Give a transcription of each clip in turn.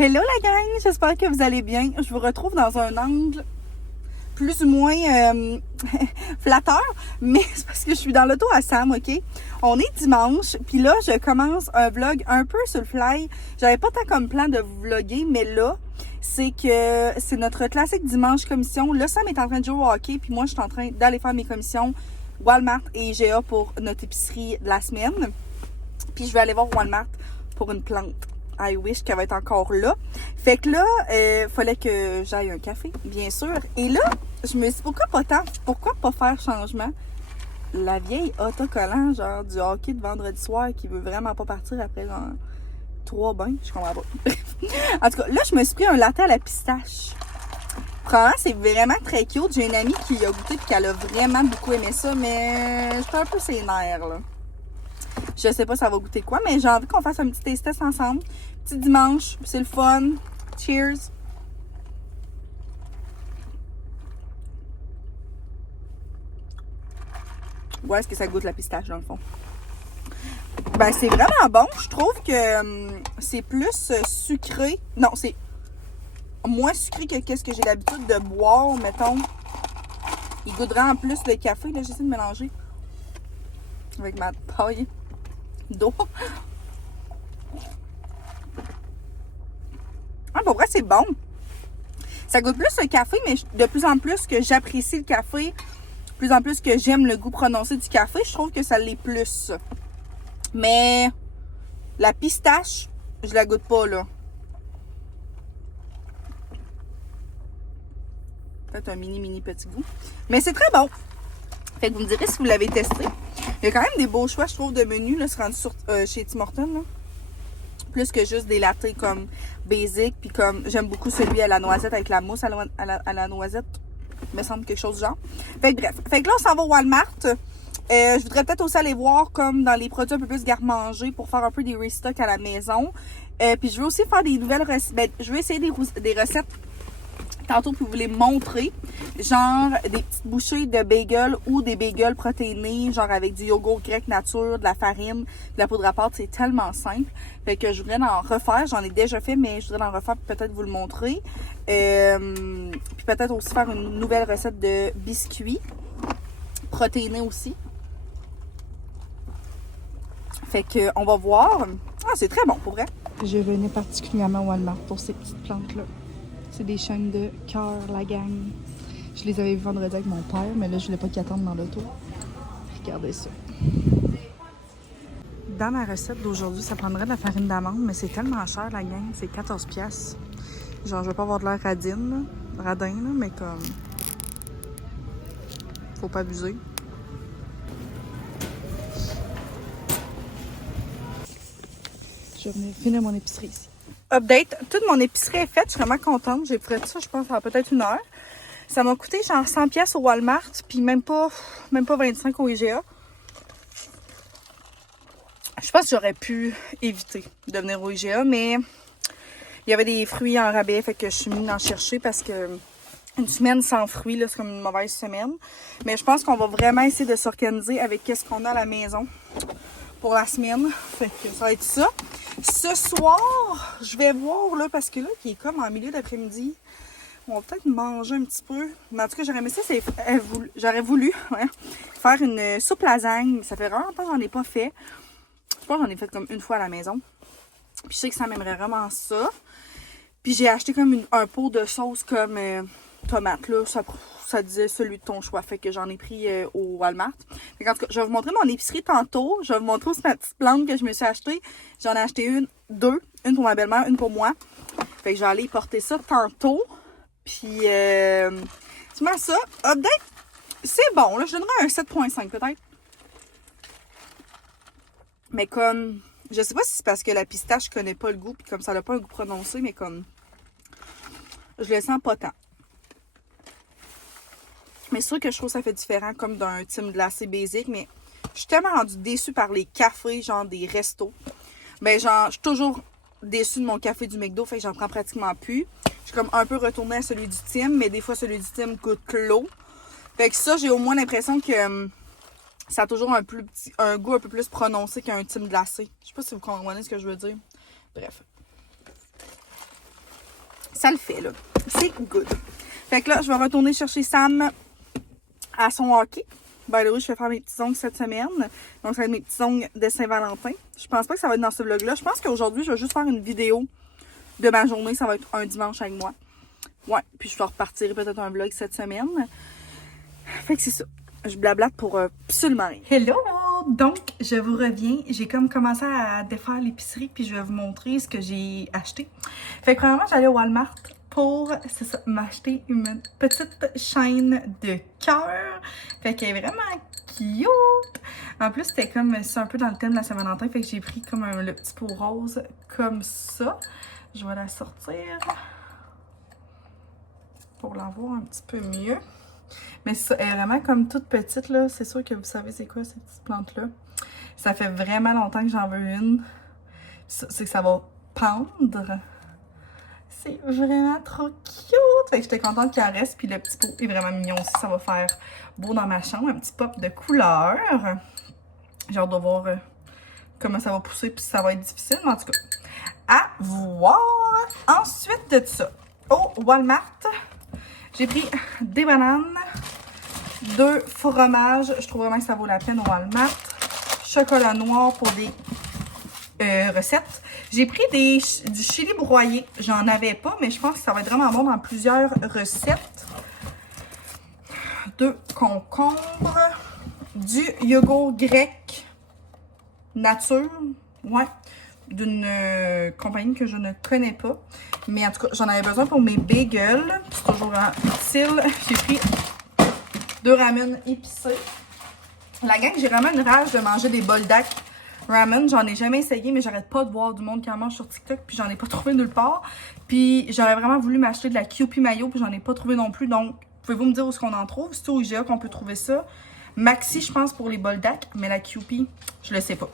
Hello la gang, j'espère que vous allez bien. Je vous retrouve dans un angle plus ou moins flatteur, mais c'est parce que je suis dans l'auto à Sam, ok? On est dimanche, puis là, je commence un vlog un peu sur le fly. J'avais pas tant comme plan de vlogger, mais là, c'est que c'est notre classique dimanche commission. Là, Sam est en train de jouer au hockey, puis moi, je suis en train d'aller faire mes commissions Walmart et IGA pour notre épicerie de la semaine. Puis je vais aller voir Walmart pour une plante. I wish qu'elle va être encore là. Fait que là, fallait que j'aille un café, bien sûr. Et là, je me suis dit, pourquoi pas faire changement? La vieille autocollant, genre du hockey de vendredi soir qui veut vraiment pas partir après genre 3 bains, je comprends pas. En tout cas, là, je me suis pris un latte à la pistache. Probablement, c'est vraiment très cute. J'ai une amie qui a goûté et qu'elle a vraiment beaucoup aimé ça, mais j'étais un peu ses nerfs, là. Je sais pas ça va goûter quoi, mais j'ai envie qu'on fasse un petit taste test ensemble. Petit dimanche, c'est le fun. Cheers! Ouais, est-ce que ça goûte la pistache dans le fond? Ben, c'est vraiment bon. Je trouve que c'est plus sucré. Non, c'est moins sucré que qu'est-ce que j'ai l'habitude de boire, mettons. Il goûterait en plus le café. Là, j'essaie de mélanger avec ma taille d'eau. Ah, pour vrai, c'est bon. Ça goûte plus le café, mais de plus en plus que j'apprécie le café, de plus en plus que j'aime le goût prononcé du café, je trouve que ça l'est plus. Mais la pistache, je la goûte pas, là. Peut-être un mini petit goût. Mais c'est très bon. Fait que vous me direz si vous l'avez testé. Il y a quand même des beaux choix, je trouve, de menus. Là, c'est rendu chez Tim Hortons, là. Plus que juste des lattés comme basic. Puis comme j'aime beaucoup celui à la noisette avec la mousse à la noisette. Il me semble quelque chose du genre. Fait que bref. Fait que là, on s'en va au Walmart. Je voudrais peut-être aussi aller voir comme dans les produits un peu plus garde-manger pour faire un peu des restocks à la maison. Puis je veux aussi faire des nouvelles recettes. Ben, je veux essayer des recettes tantôt pour vous les montrer. Genre des petites bouchées de bagels ou des bagels protéinés, genre avec du yogourt grec nature, de la farine, de la poudre à pâte. C'est tellement simple. Fait que je voudrais en refaire. J'en ai déjà fait, mais je voudrais en refaire pour peut-être vous le montrer. Puis peut-être aussi faire une nouvelle recette de biscuits protéinés aussi. Fait que on va voir. Ah, c'est très bon pour vrai. Je venais particulièrement au Walmart pour ces petites plantes-là. C'est des chaînes de cœur, la gang. Je les avais vues vendredi avec mon père, mais là, je voulais pas qu'ils attendent dans l'auto. Regardez ça. Dans ma recette d'aujourd'hui, ça prendrait de la farine d'amande, mais c'est tellement cher, la gang. C'est 14$. Genre, je vais pas avoir de l'air radin, là, mais comme... Faut pas abuser. Je vais venir finir mon épicerie ici. Update, toute mon épicerie est faite, je suis vraiment contente. J'ai fait ça, je pense, pendant peut-être 1 heure. Ça m'a coûté genre 100$ au Walmart, puis même pas 25 au IGA. Je pense que j'aurais pu éviter de venir au IGA, mais il y avait des fruits en rabais, fait que je suis venue en chercher parce que une semaine sans fruits, là, c'est comme une mauvaise semaine. Mais je pense qu'on va vraiment essayer de s'organiser avec qu'est-ce qu'on a à la maison pour la semaine. Fait que ça va être ça. Ce soir, je vais voir, là, parce que là, qui est comme en milieu d'après-midi, on va peut-être manger un petit peu. Mais en tout cas, j'aurais aimé ça, j'aurais voulu faire une soupe lasagne. Ça fait vraiment longtemps que j'en ai pas fait. Je pense que j'en ai fait comme une fois à la maison. Puis je sais que ça m'aimerait vraiment ça. Puis j'ai acheté comme un pot de sauce comme tomate, là. Ça disait celui de ton choix. Fait que j'en ai pris au Walmart. Fait en tout cas, je vais vous montrer mon épicerie tantôt. Je vais vous montrer aussi ma petite plante que je me suis achetée. J'en ai acheté deux. Une pour ma belle-mère, une pour moi. Fait que je vais aller porter ça tantôt. Puis, tu mets ça. Update, c'est bon. Là, je donnerais un 7.5 peut-être. Mais comme, je sais pas si c'est parce que la pistache, je connais pas le goût. Puis comme ça n'a pas un goût prononcé, mais comme, je le sens pas tant. Mais c'est sûr que je trouve que ça fait différent comme d'un team glacé basic. Mais je suis tellement rendue déçue par les cafés, genre des restos. Ben genre, je suis toujours déçue de mon café du McDo. Fait que j'en prends pratiquement plus. Je suis comme un peu retournée à celui du Tim. Mais des fois, celui du Tim coûte l'eau. Fait que ça, j'ai au moins l'impression que ça a toujours un goût un peu plus prononcé qu'un Tim glacé. Je sais pas si vous comprenez ce que je veux dire. Bref. Ça le fait, là. C'est good. Fait que là, je vais retourner chercher Sam à son hockey. Ben là, je vais faire mes petits ongles cette semaine. Donc, ça va être mes petits ongles de Saint-Valentin. Je pense pas que ça va être dans ce vlog-là. Je pense qu'aujourd'hui, je vais juste faire une vidéo de ma journée. Ça va être un dimanche avec moi. Ouais, puis je vais repartir peut-être un vlog cette semaine. Fait que c'est ça. Je blablate pour absolument rien. Hello! Donc, je vous reviens. J'ai comme commencé à défaire l'épicerie, puis je vais vous montrer ce que j'ai acheté. Fait que premièrement, j'allais au Walmart pour, c'est ça, m'acheter une petite chaîne de cœur. Fait qu'elle est vraiment cute! En plus, c'était comme, c'est un peu dans le thème de la Saint-Valentin, fait que j'ai pris comme le petit pot rose, comme ça. Je vais la sortir pour la voir un petit peu mieux. Mais ça, elle est vraiment comme toute petite, là. C'est sûr que vous savez c'est quoi, cette petite plante-là. Ça fait vraiment longtemps que j'en veux une. C'est que ça va pendre. C'est vraiment trop cute! Fait que j'étais contente qu'il en reste. Puis le petit pot est vraiment mignon aussi. Ça va faire beau dans ma chambre. Un petit pop de couleur. J'ai hâte de voir comment ça va pousser. Puis ça va être difficile. Mais en tout cas, à voir! Ensuite de ça, au Walmart, j'ai pris des bananes, 2 fromages. Je trouve vraiment que ça vaut la peine au Walmart. Chocolat noir pour des recettes. J'ai pris du chili broyé. J'en avais pas, mais je pense que ça va être vraiment bon dans plusieurs recettes. 2 concombres. Du yogourt grec nature. Ouais. D'une compagnie que je ne connais pas. Mais en tout cas, j'en avais besoin pour mes bagels. C'est toujours utile. J'ai pris 2 ramen épicés. La gang, j'ai vraiment une rage de manger des boldak ramen. J'en ai jamais essayé, mais j'arrête pas de voir du monde qui en mange sur TikTok. Puis j'en ai pas trouvé nulle part. Puis j'aurais vraiment voulu m'acheter de la Kewpie mayo. Puis j'en ai pas trouvé non plus. Donc, pouvez-vous me dire où est-ce qu'on en trouve? C'est au IGA qu'on peut trouver ça. Maxi, je pense, pour les boldak. Mais la Kewpie, je le sais pas.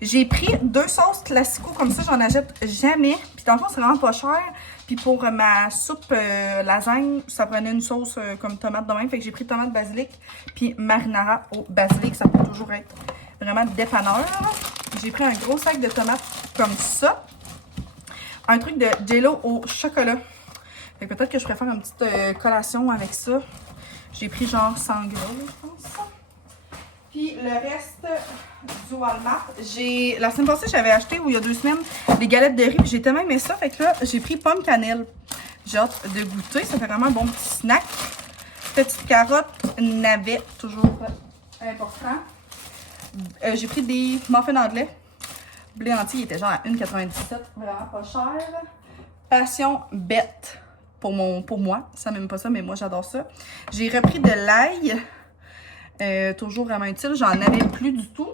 J'ai pris 2 sauces classico comme ça, j'en achète jamais. Puis dans le fond, c'est vraiment pas cher. Puis pour ma soupe lasagne, ça prenait une sauce comme tomate de même. Fait que j'ai pris tomate basilic puis marinara au basilic. Ça peut toujours être vraiment dépanneur. J'ai pris un gros sac de tomates comme ça. Un truc de jello au chocolat. Fait que peut-être que je préfère une petite collation avec ça. J'ai pris genre 100 grammes, je pense. Puis le reste du Walmart, la semaine passée, j'avais acheté, ou il y a 2 semaines, des galettes de riz. J'ai tellement aimé ça. Fait que là, j'ai pris pomme cannelle. J'ai hâte de goûter. Ça fait vraiment un bon petit snack. Petite carotte, navet, toujours important. J'ai pris des muffins anglais. Blé entier, il était genre à 1,97. Vraiment pas cher. Passion bête pour moi. Ça m'aime pas ça, mais moi, j'adore ça. J'ai repris de l'ail. Toujours vraiment utile. J'en avais plus du tout.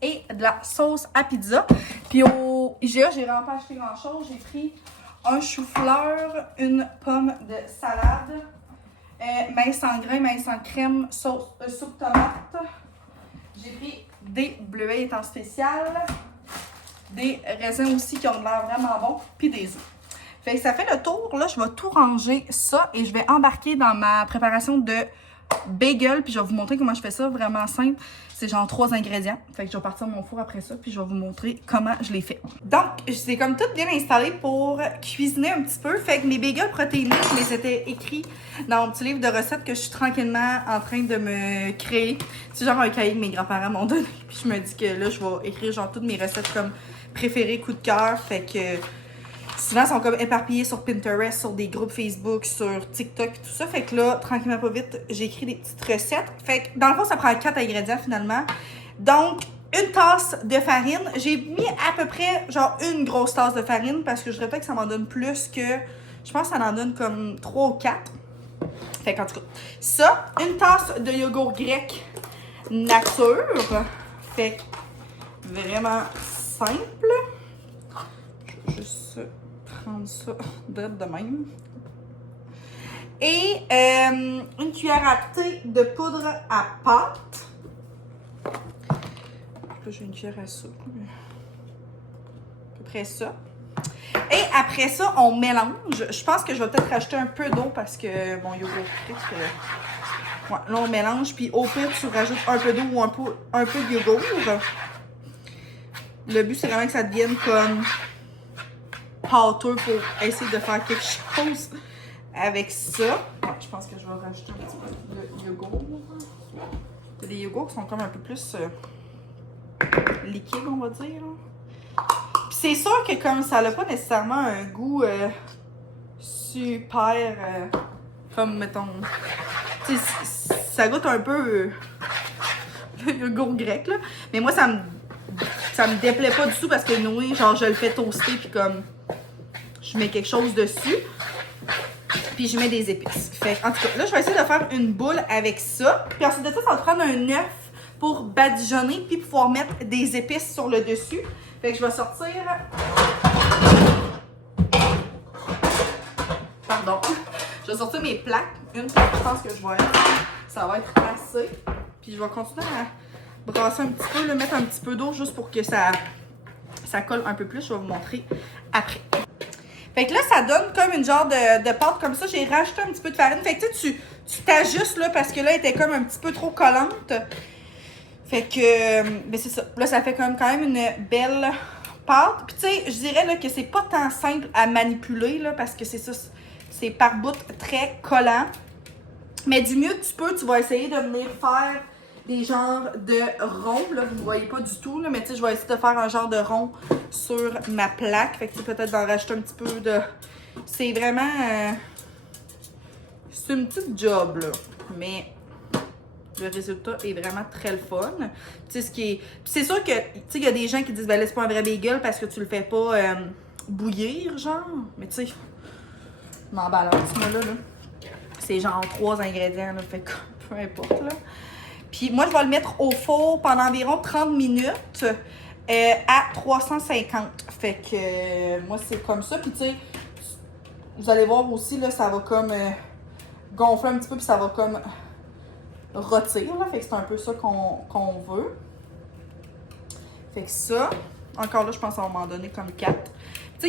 Et de la sauce à pizza. Puis au IGA, j'ai vraiment pas acheté grand chose. J'ai pris un chou-fleur, une pomme de salade, maïs en grains, maïs en crème, sauce, soupe tomate. J'ai pris des bleuets en spécial, des raisins aussi qui ont l'air vraiment bons, puis des œufs. Fait que ça fait le tour. Là, je vais tout ranger ça et je vais embarquer dans ma préparation de bagel, puis je vais vous montrer comment je fais ça, vraiment simple. C'est genre 3 ingrédients. Fait que je vais partir de mon four après ça, puis je vais vous montrer comment je les fais. Donc, c'est comme tout bien installé pour cuisiner un petit peu. Fait que mes bagels protéinés, je les étais écrits dans mon petit livre de recettes que je suis tranquillement en train de me créer. C'est genre un cahier que mes grands-parents m'ont donné. Puis je me dis que là, je vais écrire genre toutes mes recettes comme préférées, coup de cœur. Fait que souvent, ils sont comme éparpillés sur Pinterest, sur des groupes Facebook, sur TikTok, tout ça. Fait que là, tranquillement pas vite, j'ai écrit des petites recettes. Fait que dans le fond, ça prend 4 ingrédients finalement. Donc, une tasse de farine. J'ai mis à peu près genre une grosse tasse de farine parce que je répète que ça m'en donne plus que... Je pense que ça en donne comme 3 ou 4. Fait qu'en tout cas, ça, une tasse de yogourt grec nature. Fait que vraiment simple. Je vais juste prendre ça de même. Et une cuillère à thé de poudre à pâte. Là, j'ai une cuillère à soupe. À peu près ça. Et après ça, on mélange. Je pense que je vais peut-être rajouter un peu d'eau parce que mon yogourt grec. Ouais, là, on mélange. Puis au pire, tu rajoutes un peu d'eau ou un peu de yogourt. Le but, c'est vraiment que ça devienne comme pâteux pour essayer de faire quelque chose avec ça. Ouais, je pense que je vais rajouter un petit peu de yogourt. Il y a des yogourts qui sont comme un peu plus liquides, on va dire. Puis c'est sûr que comme ça n'a pas nécessairement un goût super comme mettons. Ça goûte un peu le yogourt grec là. Mais moi ça me déplaît pas du tout parce que noué, genre je le fais toaster puis comme je mets quelque chose dessus. Puis je mets des épices. Fait en tout cas, là je vais essayer de faire une boule avec ça. Puis ensuite de ça, ça va prendre un œuf pour badigeonner puis pouvoir mettre des épices sur le dessus. Fait que je vais sortir. Pardon. Je vais sortir mes plaques. Une plaque, je pense que ça va être assez. Puis je vais continuer à brasser un petit peu, le mettre un petit peu d'eau juste pour que ça colle un peu plus. Je vais vous montrer après. Fait que là, ça donne comme une genre de pâte comme ça. J'ai rajouté un petit peu de farine. Fait que tu t'ajustes là parce que là, elle était comme un petit peu trop collante. Fait que, ben c'est ça. Là, ça fait quand même une belle pâte. Puis tu sais, je dirais là, que c'est pas tant simple à manipuler là parce que c'est ça, c'est par bout très collant. Mais du mieux que tu peux, tu vas essayer de venir faire des genres de ronds. Là, vous ne voyez pas du tout, là, mais tu sais, je vais essayer de faire un genre de rond sur ma plaque. Fait que peut-être d'en rajouter un petit peu de... C'est vraiment... c'est une petite job, là. Mais le résultat est vraiment très le fun. Tu sais, ce qui est... Puis c'est sûr que, tu sais, il y a des gens qui disent, ben là, c'est pas un vrai bagel parce que tu le fais pas bouillir, genre. Mais tu sais, je m'en balance, moi, là. C'est genre 3 ingrédients, là. Fait que peu importe, là. Puis moi, je vais le mettre au four pendant environ 30 minutes à 350. Fait que moi, c'est comme ça. Puis tu sais, vous allez voir aussi, là, ça va comme gonfler un petit peu, puis ça va comme rôtir, là. Fait que c'est un peu ça qu'on veut. Fait que ça, encore là, je pense que ça va m'en donner comme 4. Tu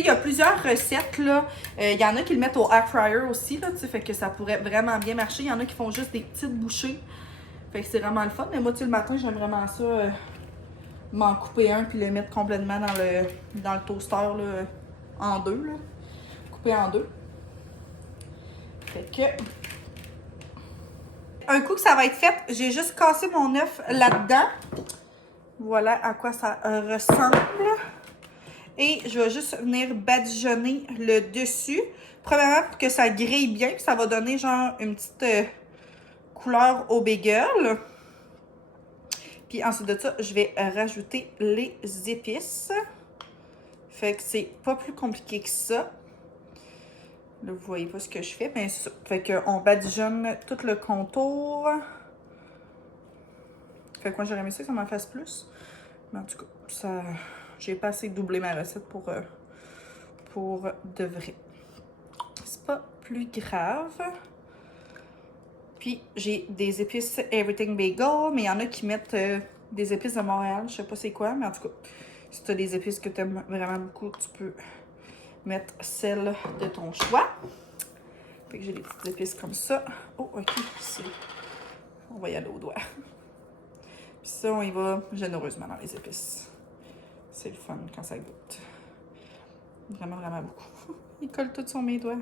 sais, il y a plusieurs recettes, là. Il y en a qui le mettent au air fryer aussi, là, tu sais, fait que ça pourrait vraiment bien marcher. Il y en a qui font juste des petites bouchées. Fait que c'est vraiment le fun. Mais moi, tu sais, le matin, j'aime vraiment ça, m'en couper un puis le mettre complètement dans le toaster, là, en deux, là. Couper en deux. Fait que... Un coup que ça va être fait, j'ai juste cassé mon œuf là-dedans. Voilà à quoi ça ressemble. Et je vais juste venir badigeonner le dessus. Premièrement, pour que ça grille bien. Puis ça va donner genre une petite... couleur au bagel. Puis ensuite de ça, je vais rajouter les épices. Fait que c'est pas plus compliqué que ça. Là, vous voyez pas ce que je fais, mais ça. Fait qu'on badigeonne tout le contour. Fait que moi, j'aurais aimé ça que ça m'en fasse plus. Mais en tout cas, ça... j'ai pas assez doublé ma recette pour de vrai. C'est pas plus grave. Puis, j'ai des épices Everything Bagel, mais il y en a qui mettent des épices de Montréal. Je sais pas c'est quoi, mais en tout cas, si tu as des épices que tu aimes vraiment beaucoup, tu peux mettre celle de ton choix. Fait que j'ai des petites épices comme ça. Oh, ok, on va y aller au doigt. Puis ça, on y va généreusement dans les épices. C'est le fun quand ça goûte. Vraiment, vraiment beaucoup. Il colle tout sur mes doigts.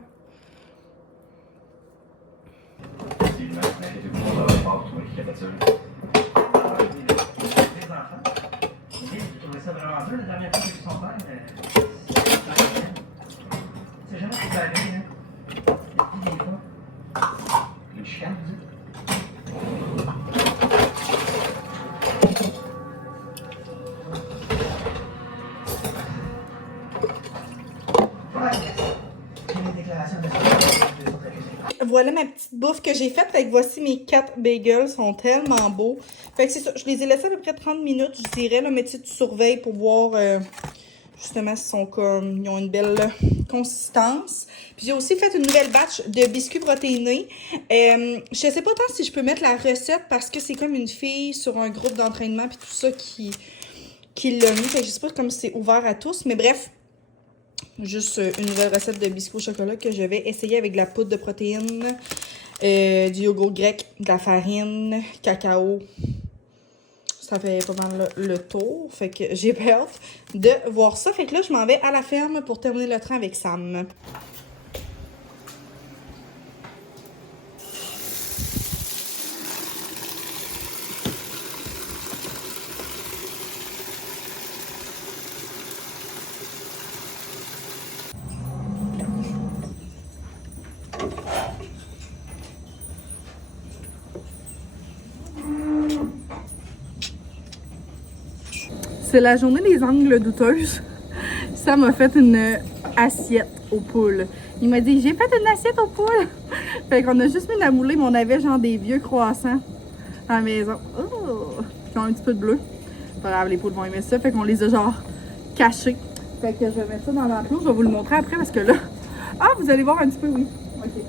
Les enfants. Je trouvais ça vraiment dur la dernière fois que j'ai vu son père. C'est jamais tout pareil, hein. Et puis des fois, les chiens, vous dites. Voilà ma petite bouffe que j'ai faite. Fait que voici mes 4 bagels. Sont tellement beaux. Fait que c'est ça. Je les ai laissés à peu près 30 minutes, je dirais. Là, mais tu surveilles pour voir justement s'ils sont comme. Ils ont une belle consistance. Puis j'ai aussi fait une nouvelle batch de biscuits protéinés. Je sais pas tant si je peux mettre la recette parce que c'est comme une fille sur un groupe d'entraînement puis tout ça qui l'a mis. Fait que je sais pas comme c'est ouvert à tous. Mais bref. Juste une nouvelle recette de biscuits au chocolat que je vais essayer avec de la poudre de protéines, du yogourt grec, de la farine, cacao. Ça fait pas mal le tour. Fait que j'ai hâte de voir ça. Fait que là, je m'en vais à la ferme pour terminer le train avec Sam. C'est la journée des angles douteuses. Ça m'a fait une assiette aux poules. Il m'a dit, j'ai fait une assiette aux poules. Fait qu'on a juste mis de la moulée, mais on avait genre des vieux croissants à la maison. Oh! Qui ont un petit peu de bleu. Pas grave, les poules vont aimer ça. Fait qu'on les a genre cachés. Fait que je vais mettre ça dans l'enclos. Je vais vous le montrer après parce que là... Ah, vous allez voir un petit peu, oui. OK.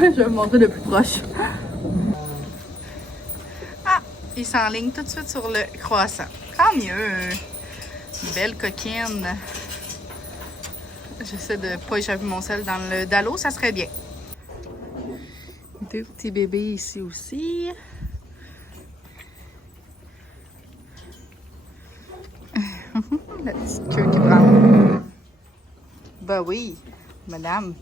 Je vais vous montrer de plus proche. Ah, il s'enligne tout de suite sur le croissant. Tant mieux. Belle coquine. J'essaie de pas échapper mon sel dans le dallo, ça serait bien. Deux petits bébés ici aussi. La petite queue qui prend. Bah oui, madame.